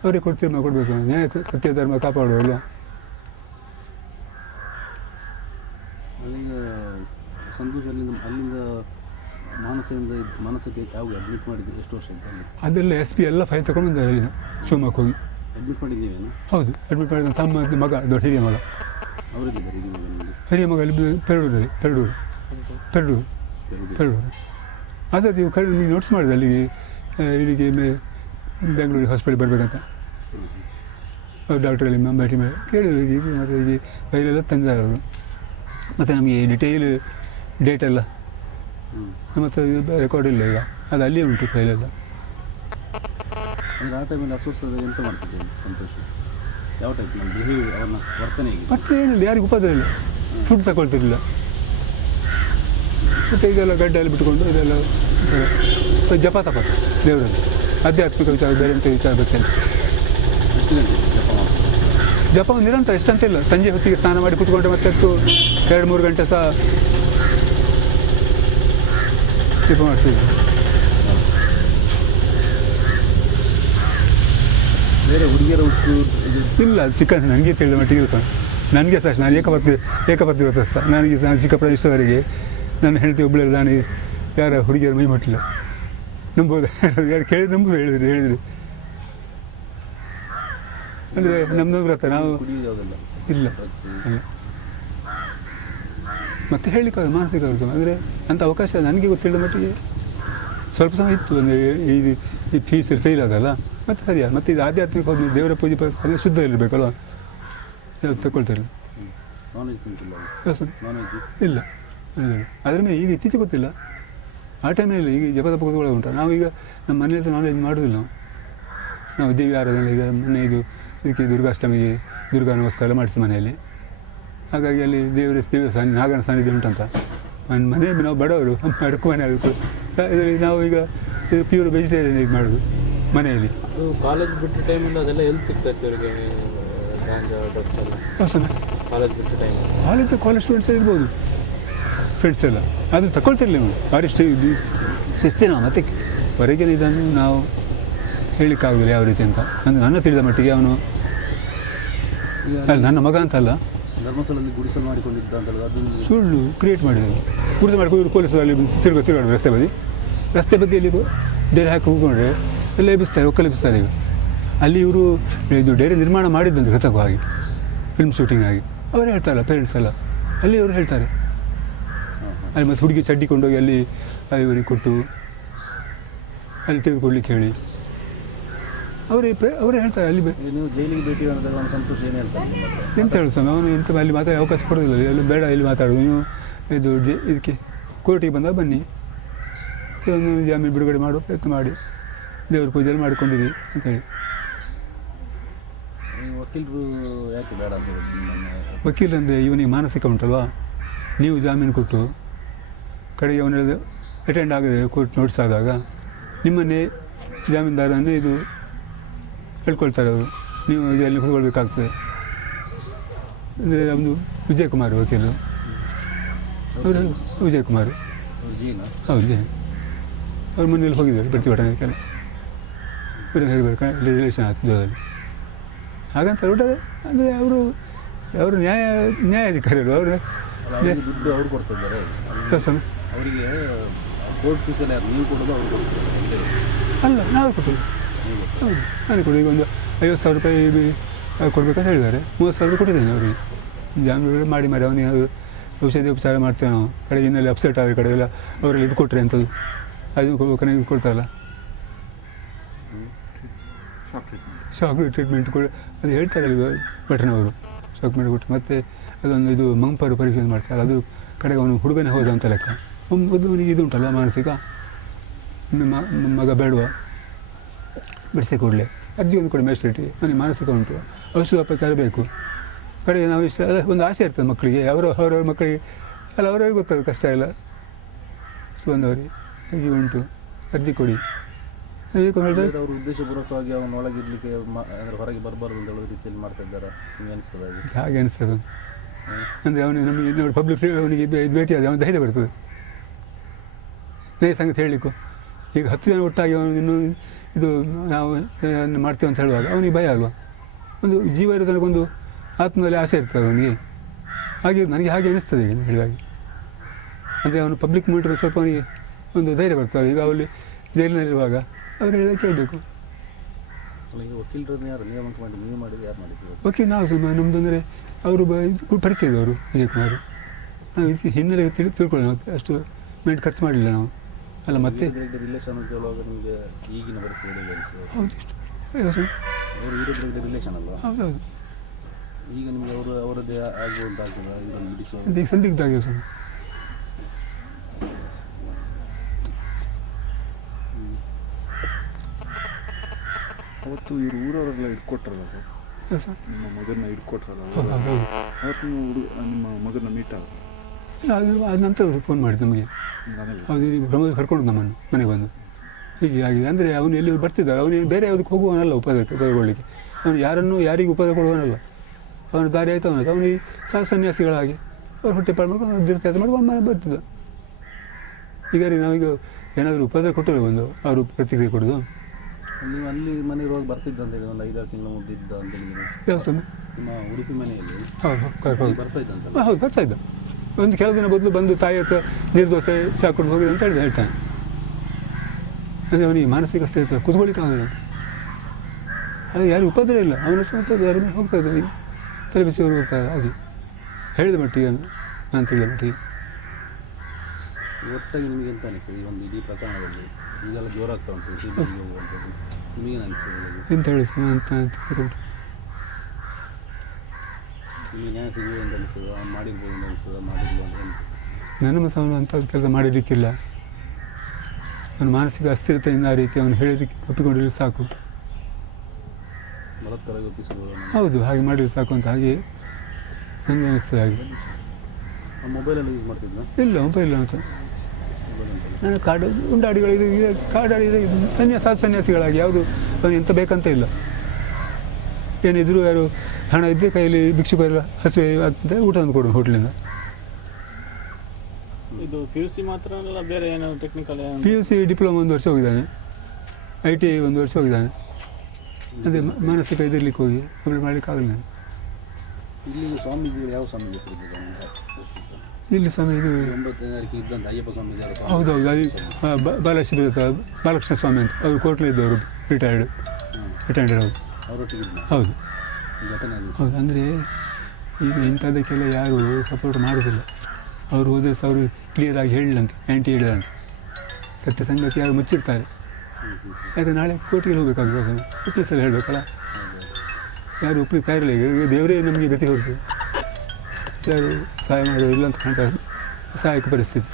ಅವರೇ ಕೊಡ್ಬೇಕು, ನ್ಯಾಯ ಸತ್ಯ ಧರ್ಮ ಕಾಪಾಡುವಲ್ಲ. ಅಲ್ಲಿಂದ ಸಂತೋಷ್ ಅಲ್ಲಿಂದ ಮಾನಸಕ್ಕೆ ಯಾವಾಗ ಅಡ್ಮಿಟ್ ಮಾಡಿದ್ದು, ಎಷ್ಟು ವರ್ಷ ಇತ್ತು ಅಲ್ಲಿ? ಅದೆಲ್ಲ SP ಎಲ್ಲ ಫೈಲ್ ತಗೊಂಡು ಬಂದ ಅಲ್ಲಿನ ಶಿವಮೊಗ್ಗ ಹೋಗಿ ಅಡ್ಮಿಟ್ ಮಾಡಿದ್ದೀವೇನು? ಹೌದು, ಅಡ್ಮಿಟ್ ಮಾಡಿದ ತಮ್ಮ ಮಗ, ದೊಡ್ಡ ಹಿರಿಯ ಮಗ. ಅವರಿದ್ದಾರೆ ಹಿರಿಯ ಮಗ ಅಲ್ಲಿ ಪೆರಡೂರು. ಅದೇ ನೀವು ನೀವು ನೋಟ್ಸ್ ಮಾಡಿದೆ ಅಲ್ಲಿಗೆ ಇಲ್ಲಿಗೆ ಬೆಂಗಳೂರಿಗೆ ಹಾಸ್ಪಿಟಲ್ ಬರಬೇಕಂತ. ಡಾಕ್ಟ್ರಲ್ಲಿ ಭೇಟಿ ಮಾಡಿ ಕೇಳಿದ್ರು ಈಗ ಮತ್ತು ಈಗ ಫೈಲೆಲ್ಲ ತಂದಿದ್ದಾರೆ ಅವರು. ಮತ್ತು ನಮಗೆ ಡಿಟೇಲ್ ಡೇಟ್ ಎಲ್ಲ ಮತ್ತು ರೆಕಾರ್ಡ್ ಇಲ್ಲ ಈಗ, ಅದು ಅಲ್ಲಿಯೇ ಉಂಟು ಫೈಲೆಲ್ಲ. ಅಂದರೆ ಆ ಟೈಮಲ್ಲಿ ಅಸ್ವಸ್ಥತೆ ಎಂತ ಮಾಡ್ತಿದ್ದೆ ಸಂತೋಷ? ಯಾವ ಟೈಪ್ ನಮ್ಮ ಬಿಹೇವಿಯರ್, ಅವನ ವರ್ತನೆ ಏನಿಲ್ಲ, ಯಾರಿಗೂ ಉಪದ್ರ ಇಲ್ಲ, ಫುಡ್ ತಗೊಳ್ತಿರಲಿಲ್ಲ. ಮತ್ತು ಇದೆಲ್ಲ ಗಡ್ಡೆಯಲ್ಲಿ ಬಿಟ್ಕೊಂಡು ಇದೆಲ್ಲ ಜಪ ತಪ ದೇವರಲ್ಲಿ ಆಧ್ಯಾತ್ಮಿಕ ವಿಚಾರ, ಬೇರೆ ಅಂತ ವಿಚಾರ ಬೇಕಂತ ಜಪ ನಿರಂತರ ಎಷ್ಟಂತ ಇಲ್ಲ. ಸಂಜೆ ಹೊತ್ತಿಗೆ ಸ್ನಾನ ಮಾಡಿ ಕೂತ್ಕೊಂಡ್ರೆ ಮತ್ತೆ 2-3 ಗಂಟೆ ಸಹ ಜಪ ಮಾಡ್ತೀವಿ. ಬೇರೆ ಹುಡುಗಿಯರ ಹುಟ್ಟು ಇಲ್ಲ, ಚಿಕನ್ ನನಗೆ ತಿಳಿದ ಮಟ್ಟಿಗೆ ಸಹ ನನಗೆ ಸಹ ನಾನು ಏಕಪತ್ನಿ ವ್ರತಸ್ಥ. ನನಗೆ ನಾನು ಚಿಕ್ಕಪ್ಪನ ಇಷ್ಟವರೆಗೆ ನನ್ನ ಹೆಂಡತಿ ಒಬ್ಬಳೆ, ನಾನು ಯಾರ ಹುಡುಗಿಯರು ಮೈ ಮುಟ್ಟಲಿಲ್ಲ. ನಂಬೋದು ಯಾರು ಕೇಳಿದ್ರು, ನಂಬೋದು ಹೇಳಿದ್ರು ಅಂದರೆ ನಮ್ಮದು ವ್ರತ. ನಾವು ಇಲ್ಲ ಮತ್ತೆ ಹೇಳಲಿಕ್ಕೆ ಮಾನಸಿಕ ಸಮ ಅಂದರೆ ಅಂಥ ಅವಕಾಶ ನನಗೆ ಗೊತ್ತಿಲ್ಲದ ಮಟ್ಟಿಗೆ ಸ್ವಲ್ಪ ಸಮಯ ಇತ್ತು. ಅಂದರೆ ಈ ಫೀಸ್ ಫೇಲ್ ಆದಲ್ಲ, ಮತ್ತೆ ಸರಿಯಾ. ಮತ್ತು ಇದು ಆಧ್ಯಾತ್ಮಿಕ ಹೋಗಿ ದೇವರ ಪೂಜೆ ಪುರಸ್ಕಾರ ಶುದ್ಧ ಇರಬೇಕಲ್ವ, ಯಾವ್ದು ತಗೊಳ್ತಾರೆ. ಇಲ್ಲ ಅದ್ರ ಮೇಲೆ ಈಗ ಇತ್ತೀಚೆಗೆ ಗೊತ್ತಿಲ್ಲ, ಆ ಟೈಮಲ್ಲಿ ಈಗ ಜಪದ ಕೂತ್ಕೊಳ್ಳೋ ಉಂಟು. ನಾವೀಗ ನಮ್ಮ ಮನೆಯಲ್ಲಿ ನಾನ್ ವೆಜ್ ಮಾಡೋದಿಲ್ಲ. ನಾವು ದೇವಿ ಆರಾಧನೆ ಈಗ ಮೊನ್ನೆ ಇದಕ್ಕೆ ದುರ್ಗಾಷ್ಟಮಿಗೆ ದುರ್ಗಾ ನಮಸ್ಕಾರ ಮಾಡಿಸಿ ಮನೆಯಲ್ಲಿ. ಹಾಗಾಗಿ ಅಲ್ಲಿ ದೇವರ ನಾಗನ ಸಾನ್ನಿಧ್ಯ ಉಂಟಂತ ಮನೆ ನಾವು ಬಡವರು ಅಡುಕು ಮನೆ ಅದಕ್ಕೂ ನಾವು ಈಗ ಪ್ಯೂರ್ ವೆಜಿಟೇರಿಯನ್ ಇದು ಮಾಡೋದು ಮನೆಯಲ್ಲಿ. ಕಾಲೇಜ್ ಬಿಟ್ಟ ಟೈಮಿಂದ ಅದೆಲ್ಲ ಎಲ್ಲಿ ಸಿಗ್ತಾ ಇತ್ತು ಇವರಿಗೆ? ಕಾಲೇಜ್ ಬಿಟ್ಟ ಟೈಮ್ ಕಾಲೇಜ್ ಸ್ಟೂಡೆಂಟ್ಸ್ ಇರ್ಬೋದು, ಫ್ರೆಂಡ್ಸ್ ಎಲ್ಲ ಅದು ತಗೊಳ್ತಿರಲಿಲ್ಲ ನೀವು. ಭಾರಿ ಶಿಸ್ತಿ ನಾವು. ಮತ್ತು ಹೊರಗಿನ ಇದನ್ನು ನಾವು ಹೇಳಲಿಕ್ಕಾಗೋದಿಲ್ಲ ಯಾವ ರೀತಿ ಅಂತ. ನನ್ನ ತಿಳಿದ ಮಟ್ಟಿಗೆ ಅವನು ಅಲ್ಲ, ನನ್ನ ಮಗ ಅಂತಲ್ಲ, ಧರ್ಮಸ್ಥಳದಲ್ಲಿ ಗುಡಿಸಲು ಮಾಡಿಕೊಂಡಿದ್ದ ಅಂತ ಸುಳ್ಳು ಕ್ರಿಯೇಟ್ ಮಾಡಿದ್ದಾರೆ. ಗುಡಿಸಲು ಮಾಡಿಕೊಂಡು ಪೊಲೀಸರು ಅಲ್ಲಿ ತಿರುಗಾಡು ರಸ್ತೆ ಬದಿಯಲ್ಲಿ ಡೇರೆ ಹಾಕಿ ಹೋಗ್ಕೊಂಡ್ರೆ ಎಲ್ಲ ಎಬ್ಬಿಸ್ತಾರೆ, ಒಕ್ಕಲೆಬ್ಬಿಸ್ತಾರೆ. ಈಗ ಅಲ್ಲಿ ಇವರು ಇದು ಡೇರೆ ನಿರ್ಮಾಣ ಮಾಡಿದ್ದಂತೆ ಕೃತಕವಾಗಿ ಫಿಲ್ಮ್ ಶೂಟಿಂಗ್ ಆಗಿ ಅವರು ಹೇಳ್ತಾರಲ್ಲ, ಪೇರೆಂಟ್ಸ್ ಎಲ್ಲ ಅಲ್ಲಿ ಅವರು ಹೇಳ್ತಾರೆ. ಅಲ್ಲಿ ಮತ್ತು ಹುಡುಗಿ ಚಡ್ಡಿ ಕೊಂಡೋಗಿ ಅಲ್ಲಿ ಇವರಿಗೆ ಕೊಟ್ಟು ಅಲ್ಲಿ ತೆಗೆದುಕೊಡ್ಲಿಕ್ಕೆ ಹೇಳಿ ಅವರೇ ಹೇಳ್ತಾರೆ. ಅಲ್ಲಿ ನೀವು ಜೈಲಿಗೆ ಭೇಟಿ ಮಾಡಿದಾಗ ಸಂತೋಷ ಏನು ಹೇಳ್ತಾರೆ? ಎಂತ ಹೇಳು ಸ್ವಾಮಿ, ಅವನು ಎಂತ ಅಲ್ಲಿ ಮಾತಾಡಿ ಅವಕಾಶ ಕೊಡೋದಿಲ್ಲ. ಅಲ್ಲಿ ಬೇಡ ಇಲ್ಲಿ ಮಾತಾಡೋದು, ನೀವು ಇದು ಇದಕ್ಕೆ ಕೋರ್ಟಿಗೆ ಬಂದಾಗ ಬನ್ನಿ, ಒಂದು ಜಾಮೀನು ಬಿಡುಗಡೆ ಮಾಡುವ ಪ್ರಯತ್ನ ಮಾಡಿ, ದೇವ್ರ ಪೂಜೆಯಲ್ಲಿ ಮಾಡಿಕೊಂಡಿರಿ ಅಂತೇಳಿ. ವಕೀಲರು ಯಾಕೆ ಬೇಡ ಅಂತ ಹೇಳಿ? ವಕೀಲ ಅಂದರೆ ಇವನಿಗೆ ಮಾನಸಿಕ ಉಂಟಲ್ವಾ, ನೀವು ಜಾಮೀನು ಕೊಟ್ಟು ಕಡೆಗೆ ಅವನ ಅಟೆಂಡ್ ಆಗದೆ ಕೋರ್ಟ್ ನೋಟಿಸ್ ಆದಾಗ ನಿಮ್ಮನ್ನೇ ಜಾಮೀನ್ದಾರನ್ನೇ ಇದು ಹೇಳ್ಕೊಳ್ತಾರೆ ಅವರು, ನೀವು ಇದರಲ್ಲಿ ಕೂತ್ಕೊಳ್ಬೇಕಾಗ್ತದೆ. ಅಂದರೆ ನಮ್ಮದು ವಿಜಯಕುಮಾರ್ ವಕೀಲರು, ಅವರು ವಿಜಯಕುಮಾರ್ ಹೌದು ಜೈನ್. ಅವ್ರ ಮನೇಲಿ ಹೋಗಿದ್ದಾರೆ ಪ್ರತಿಭಟನೆ ಕೆಲವು ಹೇಳಬೇಕು ರಿಲೇಷನ್ ಆಗ್ತದಲ್ಲಿ. ಹಾಗಂತ ಹೊರಟಾರೆ ಅಂದರೆ ಅವರು ನ್ಯಾಯಾಧಿಕಾರಿಗಳು. ಅವರು ದುಡ್ಡು ಅವ್ರು ಕೊಡ್ತಿದ್ದಾರೆ ಅವರಿಗೆ, ಕೋರ್ಟ್ ಫೀಸಲ್ಲಿ ನೀವು ಕೊಡೋದು ಅವ್ರು ಕೊಡ್ತಾರೆ ಅಲ್ಲ, ನಾವು ಕೊಟ್ಟರು. ಹೌದು, ನಾನು ಕೊಡಿ. ಈಗ ಒಂದು 50,000 ರೂಪಾಯಿ ಕೊಡಬೇಕಂತ ಹೇಳಿದ್ದಾರೆ. 30,000 ರೂಪಾಯಿ ಕೊಟ್ಟಿದ್ದೇನೆ ಅವರಿಗೆ. ಜಾಮೀನು ಮಾಡಿ ಅವನಿಗೆ ಔಷಧಿ ಉಪಚಾರ ಮಾಡ್ತೇವೆ ನಾವು. ಕಡೆಗೆ ಇನ್ನಲ್ಲಿ ಅಪ್ಸೆಟ್ ಆದ ಕಡೆಗೆಲ್ಲ ಅವರಲ್ಲಿ ಇದು ಕೊಟ್ಟರೆ ಅಂಥದ್ದು ಅದು ಕನೆಗೆ ಇದು ಕೊಡ್ತಾರಲ್ಲ, ಶಾಕ್ ಟ್ರೀಟ್ಮೆಂಟ್ ಕೊಡಿ ಅದು ಹೇಳ್ತಾರೆ ಅಲ್ಲಿ ಭಟ್ನವರು. ಶಾಕ್ ಟ್ರೀಟ್ಮೆಂಟ್ ಕೊಟ್ಟು ಮತ್ತೆ ಅದೊಂದು ಇದು ಮಂಪರು ಪರೀಕ್ಷೆ ಮಾಡ್ತಾರೆ. ಅದು ಕಡೆಗೆ ಅವನು ಹುಡುಗನೇ ಹೋದ ಅಂತ ಲೆಕ್ಕ. ಅವನಿಗೆ ಇದು ಉಂಟಲ್ಲ ಮಾನಸಿಕ, ಮಗ ಬೇಡುವ ಬಿಡಿಸಿ ಕೊಡಲಿ, ಅರ್ಜಿ ಒಂದು ಕೊಡಿ ಮ್ಯಾಜಿಸ್ಟ್ರೇಟಿಗೆ, ನನಗೆ ಮಾನಸಿಕ ಉಂಟು, ಔಷಧ ಉಪಚಾರ ಬೇಕು. ಕಡೆಗೆ ನಾವು ಇಷ್ಟ ಅಲ್ಲ, ಒಂದು ಆಸೆ ಇರ್ತದೆ ಮಕ್ಕಳಿಗೆ, ಅವರವ್ರ ಮಕ್ಕಳಿಗೆ ಅಲ್ಲ, ಅವ್ರವ್ರಿಗೆ ಗೊತ್ತದು ಕಷ್ಟ ಇಲ್ಲ ಬಂದವರಿಗೆ ಹೀಗೆ ಉಂಟು, ಅರ್ಜಿ ಕೊಡಿ. ಅವರು ಉದ್ದೇಶಪೂರ್ವಕವಾಗಿ ಅವನ ಒಳಗಿರ್ಲಿಕ್ಕೆ ಅಂದರೆ ಹೊರಗೆ ಬರಬಾರ್ದು ಅಂತ ಹೇಳೋ ರೀತಿಯಲ್ಲಿ ಮಾಡ್ತಾ ಇದ್ದಾರೆ, ನಿಮ್ಗೆ ಅನಿಸ್ತದೆ? ಹಾಗೆ ಅನಿಸ್ತದೆ. ಅಂದರೆ ಅವನಿಗೆ ನಮಗೆ ನೋಡಿ ಪಬ್ಲಿಕ್ ಅವನಿಗೆ ಇದು ಭೇಟಿ ಆದ ಅವನು ಧೈರ್ಯ ಬರ್ತದೆ ನೈಸ್ ಸಂಗತಿ ಹೇಳಲಿಕ್ಕೂ. ಈಗ 10 ಜನ ಒಟ್ಟಾಗಿ ಅವನು ಇನ್ನೂ ಇದು ನಾವು ಮಾಡ್ತೇವೆ ಅಂತ ಹೇಳುವಾಗ ಅವನಿಗೆ ಭಯ ಅಲ್ವಾ. ಒಂದು ಜೀವ ಇರೋ ತನಗೊಂದು ಆತ್ಮದಲ್ಲಿ ಆಸೆ ಇರ್ತದೆ ಅವನಿಗೆ. ಹಾಗೆ ನನಗೆ ಹಾಗೆ ಅನಿಸ್ತದೆ ಈಗ ನೀವು ಹೇಳಿದಾಗೆ. ಅಂದರೆ ಅವನು ಪಬ್ಲಿಕ್ ಮಾಡಿದ್ರೆ ಸ್ವಲ್ಪ ಅವನಿಗೆ ಒಂದು ಧೈರ್ಯ ಬರ್ತದೆ. ಈಗ ಅವಲ್ಲಿ ಜೈಲಿನಲ್ಲಿರುವಾಗ ಅವ್ರು ಹೇಳಿದಾಗ ಕೇಳಬೇಕು. ಈಗ ವಕೀಲರನ್ನು ಯಾರು ನೇಮಕ ಮಾಡಿ ನೀವು ಮಾಡಿದ್ದು ಯಾರು ಮಾಡಿದ್ದೀವಿ? ವಕೀಲ ನಾವು ಸ್ವಲ್ಪ ನಮ್ಮದು ಅಂದರೆ ಅವರು ಇದು ಪರಿಚಯ ಇದ್ದವರು ವಿಜಯ್ ಕುಮಾರ್. ನಾವು ಇದು ಹಿನ್ನೆಲೆ ತಿಳ್ಕೊಳ್ಳಿ, ನಾವು ಅಷ್ಟು ಮೈಂಡ್ ಖರ್ಚು ಮಾಡಲಿಲ್ಲ ನಾವು. ಅಲ್ಲ ಮತ್ತೆ ರಿಲೇಷನ್ ಅಂತ ಹೇಳುವಾಗ ನಿಮಗೆ ಈಗಿನ ಪರಿಸ್ಥಿತಿ ಹೇಗೆ ಅನಿಸ್ತದೆ? ಹೌದು ಇಷ್ಟು ಅವರು ವಿರುದ್ಧ ರಿಲೇಷನ್ ಅಲ್ವಾ? ಹೌದೌದು. ಈಗ ನಿಮಗೆ ಅವರದ್ದೇ ಆಗುವಂತ ಆಗ್ತದೆ ಇದನ್ನು ಬಿಡಿಸುವ ಈಗ ಸಂದಿಗ್ಧ ಆಗಿದೆ ಸರ್. ಅವತ್ತು ಇವರು ಊರವರೆಲ್ಲ ಇಟ್ಕೊಟ್ರಲ್ಲ ಸರ್, ಹಾಂ ಸರ್. ನಿಮ್ಮ ಮಗನ ಇಟ್ಕೊಟ್ರಲ್ಲ, ಹೌದು ಹೌದು. ಅವತ್ತು ನೀವು ನಿಮ್ಮ ಮಗನ ಮೀಟ್ ಆಗ ಇಲ್ಲ, ಅದು ನಂತರ ಫೋನ್ ಮಾಡಿದ್ದು ನಮಗೆ. ಹೌದು, ಇಲ್ಲಿ ಪ್ರಮೋದ್ ಕರ್ಕೊಂಡು ನಮ್ಮನ್ನು ಮನೆಗೆ ಬಂದು ಹೀಗೆ ಆಗಿದೆ. ಅಂದರೆ ಅವನು ಎಲ್ಲಿ ಬರ್ತಿದ್ದ, ಅವನು ಬೇರೆ ಯಾವುದಕ್ಕೆ ಹೋಗುವವನಲ್ಲ ಉಪದ್ರವಗೊಳ್ಳಿಕ್ಕೆ. ಅವನು ಯಾರಿಗೂ ಉಪದ್ರ ಕೊಡುವವನಲ್ಲ. ಅವನು ದಾರಿ ಆಯಿತು ಅವನು ಈ ಸನ್ಯಾಸಿಗಳಾಗಿ ಅವ್ರು ಹೊಟ್ಟೆ ಪಾಡು ಮಾಡ್ಕೊಂಡು ತೀರ್ಥಯಾತ್ರೆ ಮಾಡ್ಕೊಂಡು ಮನೆ ಬರ್ತಿದ್ದ. ಈಗ ರೀ ನಾವೀಗ ಏನಾದರೂ ಉಪದ್ರ ಕೊಟ್ಟರೆ ಒಂದು ಅವರು ಪ್ರತಿಕ್ರಿಯೆ ಕೊಡೋದು. ನೀವು ಅಲ್ಲಿ ಮನೆ ಇರುವಾಗ ಬರ್ತಿದ್ದ ಅಂತ ಹೇಳಿ ಒಂದು 5-6 ತಿಂಗಳ ಮುಂದೆ ಇದ್ದ ಅಂತ ಹೇಳಿ ಯಾವ ಸಮಯ? ನಿಮ್ಮ ಉಡುಪಿ ಮನೆಯಲ್ಲಿ ಹೌದು ಬರ್ತಾ ಇದ್ದಂತ? ಹೌದು ಬರ್ತಾ ಇದ್ದ. ಒಂದು ಕೆಲವು ದಿನ ಬದಲು ಬಂದು ತಾಯಿ ಹತ್ರ ನಿರ್ದೋಸೆ ಚಾ ಕೊಟ್ಟು ಹೋಗಿದೆ ಅಂತ ಹೇಳ್ತಾನೆ. ಅಂದರೆ ಅವನಿಗೆ ಮಾನಸಿಕ ಸ್ಥಿತಿ ಕುತ್ಕೊಳಿಕ್ಕೆ ಆಗೋದಿಲ್ಲ. ಅದು ಯಾರು ಉಪದ್ರ ಇಲ್ಲ, ಅವನ ಸ್ವಂತ ಯಾರ ಮೇಲೆ ಹೋಗ್ತಾ ಇದ್ದಾನೆ. ಈಗ ತಲೆ ಬಿಸಿಯವರು ಹೋಗ್ತಾರೆ ಹಾಗೆ ಹೇಳಿದ ಮಟ್ಟಿಗೆ, ನಾನು ತಿಳಿದ ಮಟ್ಟಿಗೆ. ಒಟ್ಟಾಗಿ ನಿಮಗೆ ಎಂತ ಅನಿಸ್ತದೆ ಈ ಒಂದು ಇಡೀ ಪ್ರಕರಣದಲ್ಲಿ? ಈಗೆಲ್ಲ ಜೋರಾಗ್ತಾ ಉಂಟು ಸಿಬಿಐಗೆ ಹೋಗುವಂಥದ್ದು, ನಿಮಗೇನು ಅನಿಸ್ತದೆ? ಎಂತ ಹೇಳಿ ಅಂತ ನಿಮಗೆ ನ್ಯಾಯ ಸಿಗುವುದು ಅಂತ ಅನಿಸ್ತದೆ? ಅವ್ನು ಮಾಡಿರ್ಬೋದು ಅಂತ ಅನಿಸ್ತದೆ, ಮಾಡಿರ್ಬೋದು ಅಂತ ಅನಿಸ್ತದೆ? ನನ್ನ ಮಸ ಅವನು ಅಂಥ ಕೆಲಸ ಮಾಡಿರಲಿಕ್ಕಿಲ್ಲ. ಅವನು ಮಾನಸಿಕ ಅಸ್ಥಿರತೆಯಿಂದ ಆ ರೀತಿ ಅವನು ಹೇಳಿಕ್ಕೆ ಒಪ್ಪಿಕೊಂಡಿರಲಿ ಸಾಕು. ಬಲಾತ್ಕಾರ ಒಪ್ಪಿಸಬಹುದು? ಹೌದು, ಹಾಗೆ ಮಾಡಿದ್ರೆ ಸಾಕು ಅಂತ ಹಾಗೆ ನನಗೆ ಅನಿಸ್ತದೆ. ಹಾಗೆ ಮೊಬೈಲಲ್ಲಿ ಯೂಸ್ ಮಾಡ್ತಿದ್ದ? ಇಲ್ಲ, ಮೊಬೈಲ್ ಇಲ್ಲ ಅಂತ. ಮೊಬೈಲ್ ಅಂತ ನಾನು ಕಾಡು ಉಂಡಾಡಿಗಳು ಇದು ಕಾಡಾಡಿದ ಸನ್ಯಾಸಿಗಳಾಗಿ ಯಾವುದು ಅವನು ಎಂತ ಬೇಕಂತ ಇಲ್ಲ. ಏನಿದ್ರು ಯಾರು ಹಣ ಇದ್ದರೆ ಕೈಯಲ್ಲಿ ಭಿಕ್ಷುಕರೆಲ್ಲ ಹಸಿವೆ ಆಗ್ತದೆ, ಊಟ ತಂದು ಕೊಡು ಹೋಟ್ಲಿಂದ. ಇದು PUC ಮಾತ್ರ ಅಲ್ಲ, ಬೇರೆ ಏನೋ ಟೆಕ್ನಿಕಲ್? PUC ಡಿಪ್ಲೊಮಾ 1 ವರ್ಷ ಹೋಗಿದ್ದಾನೆ, ITI 1 ವರ್ಷ ಹೋಗಿದ್ದಾನೆ. ಅದೇ ಮಾನಸಿಕ ಇದಿರ್ಲಿಕ್ಕೆ ಹೋಗಿ ಕಂಪ್ಲೀಟ್ ಮಾಡಲಿಕ್ಕೆ ಆಗಲ್ಲ. ಇಲ್ಲಿ ಸ್ವಾಮೀಜಿಗಳು ಯಾವ ಸ್ವಾಮೀಜಿ ಕೊಡ್ತಿದ್ದ? ಇಲ್ಲಿ ಸ್ವಾಮಿ ಇದು 9ನೇ ತಾರೀಕು ಇದ್ದಂತ ಅಯ್ಯಪ್ಪ ಸ್ವಾಮೀಜಿ. ಹೌದೌದು, ಅಲ್ಲಿ ಬಾಲಕೃಷ್ಣ ಸ್ವಾಮಿ ಅಂತ ಅವರು ಕೋರ್ಟ್ಲಿ ಇದ್ದವರು, ರಿಟೈರ್ಡ್ ಅವರು. ಅವರೊಟ್ಟಿಗೆ ಹೌದು ಘಟನೆ ಹೌದು. ಅಂದರೆ ಈಗ ಇಂಥದ್ದಕ್ಕೆಲ್ಲ ಯಾರು ಸಪೋರ್ಟ್ ಮಾಡೋದಿಲ್ಲ. ಅವರು ಹೋದರೆ ಅವರು ಕ್ಲಿಯರಾಗಿ ಹೇಳಿಲ್ಲಂತೆ, ಆ್ಯಂಟಿ ಹೇಳಿದಂತೆ. ಸತ್ಯ ಸಂಗತಿ ಯಾರು ಮುಚ್ಚಿರ್ತಾರೆ. ಯಾಕಂದರೆ ನಾಳೆ ಕೋರ್ಟಿಗೆ ಹೋಗಬೇಕಾಗ್ತದೆ, ವಿಟ್ನೆಸ್ಸಲ್ಲಿ ಹೇಳಬೇಕಲ್ಲ. ಯಾರು ಒಪ್ಪಲಿಕ್ಕೆ ತಯಾರಿಲ್ಲ. ಈಗ ದೇವರೇ ನಮಗೆ ಗತಿ ಹೊರತು ಯಾರು ಸಹಾಯ ಮಾಡೋದಿಲ್ಲ ಅಂತ ಕಾಣ್ತಾರೆ. ಸಹಾಯಕ ಪರಿಸ್ಥಿತಿ.